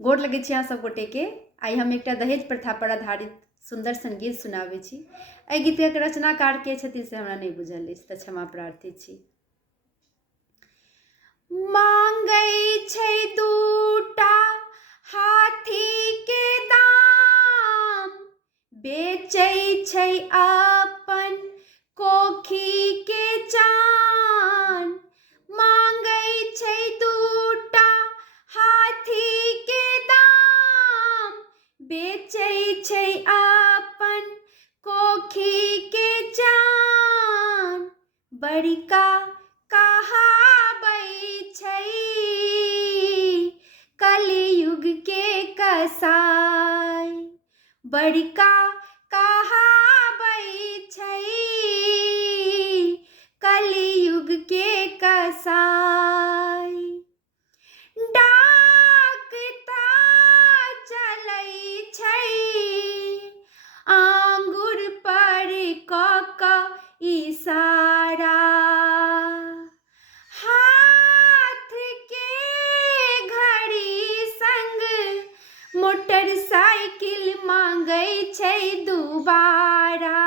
गोर लगै छी अहाँ सब गोटे के। आई हम एकटा दहेज प्रथा पर आधारित सुंदर सन गीत सुनाबै छी। एहि गीतक रचनाकार के छथिन से हमरा नहीं बुझल अछि, तऽ क्षमा प्रार्थी छी। मांगै छै दूटा हाथी के दाम, बेचै छै अपन कोखी के चान। मांगै छै दूटा हाथी के दाम, बेचै छै अपन कोखी के चान। बड़का कहाबै छै कलयुग के कसाई। बड़का कहाबै छै कलयुग के कसाई। डाक तऽ चलै छै आंगुर पर कऽ कऽ इशारा। हाथ के घड़ी संग मोटरसाइकिल मांगै छै दुबारा।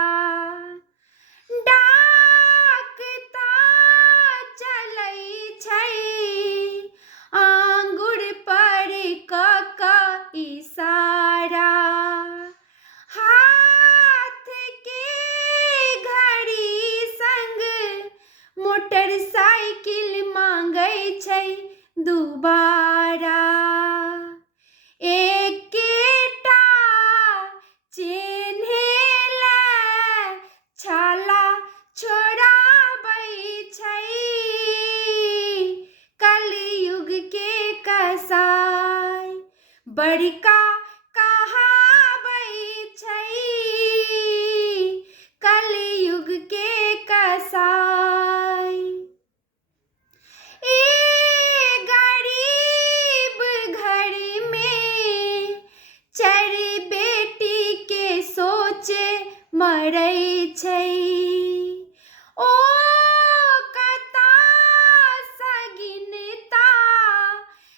डाक तऽ चलै छै आंगुर पर कऽ कऽ इशारा। हाथ के घड़ी संग मोटरसाइकिल मांगै छै दुबारा। एकेटा चेन्हेला छाला छोड़ाबै छै कलयुग के कसाई। बड़का कहाबै छै कलयुग के कसाई। ए गरीब घर में चारि बेटी के सोचे मरै छै। ओ कतऽ सँ गिनता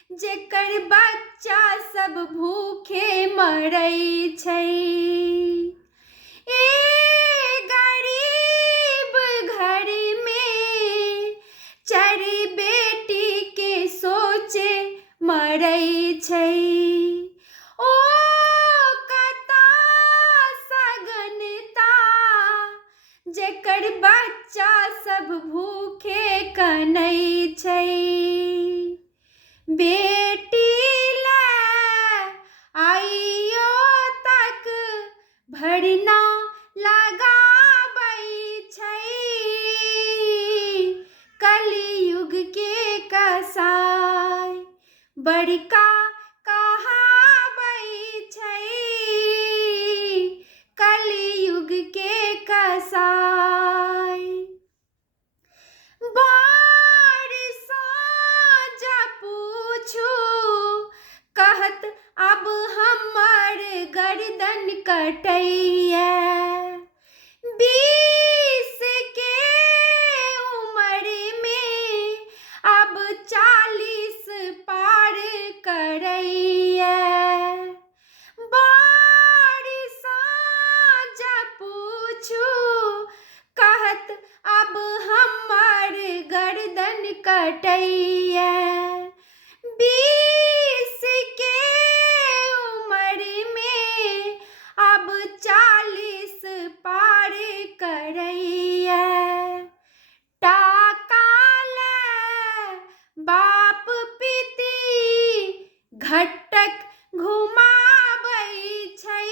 जेकर बच्चा सब भूखे मरै छै। ए गरीब घर में चारि बेटी के सोचे मरै छै। ओ कतऽ सँ गनता जेकर बच्चा सब भूखे कनै छै। बेटी ले आइयो तक भरना लगाबै छै कलयुग के कसाई। बड़का कहाबै छै कलयुग के कसाई। बार साँझ पूछू कहत अब हमर गर्दन कटैया। 20 के उम्र में अब 40 पार करैया। बार साँझ पूछू कहत अब हमर गर्दन कटैया। 20 के उम्र में अब 40 पार करैया। टाका ले बाप पिती घटक घुमाबै छै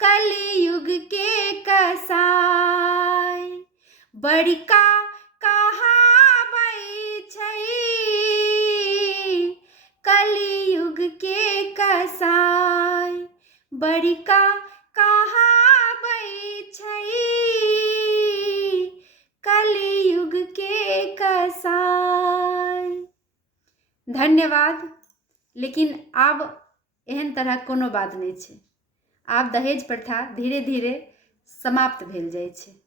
कलयुग के कसाई। बड़का कहाबै छै कलयुग के कसाई। बड़का कहाबै छै कलयुग के कसाई। धन्यवाद। लेकिन आब एहन तरह कोनो बात नहीं छै। आब दहेज प्रथा धीरे धीरे समाप्त भेल जाइ छै।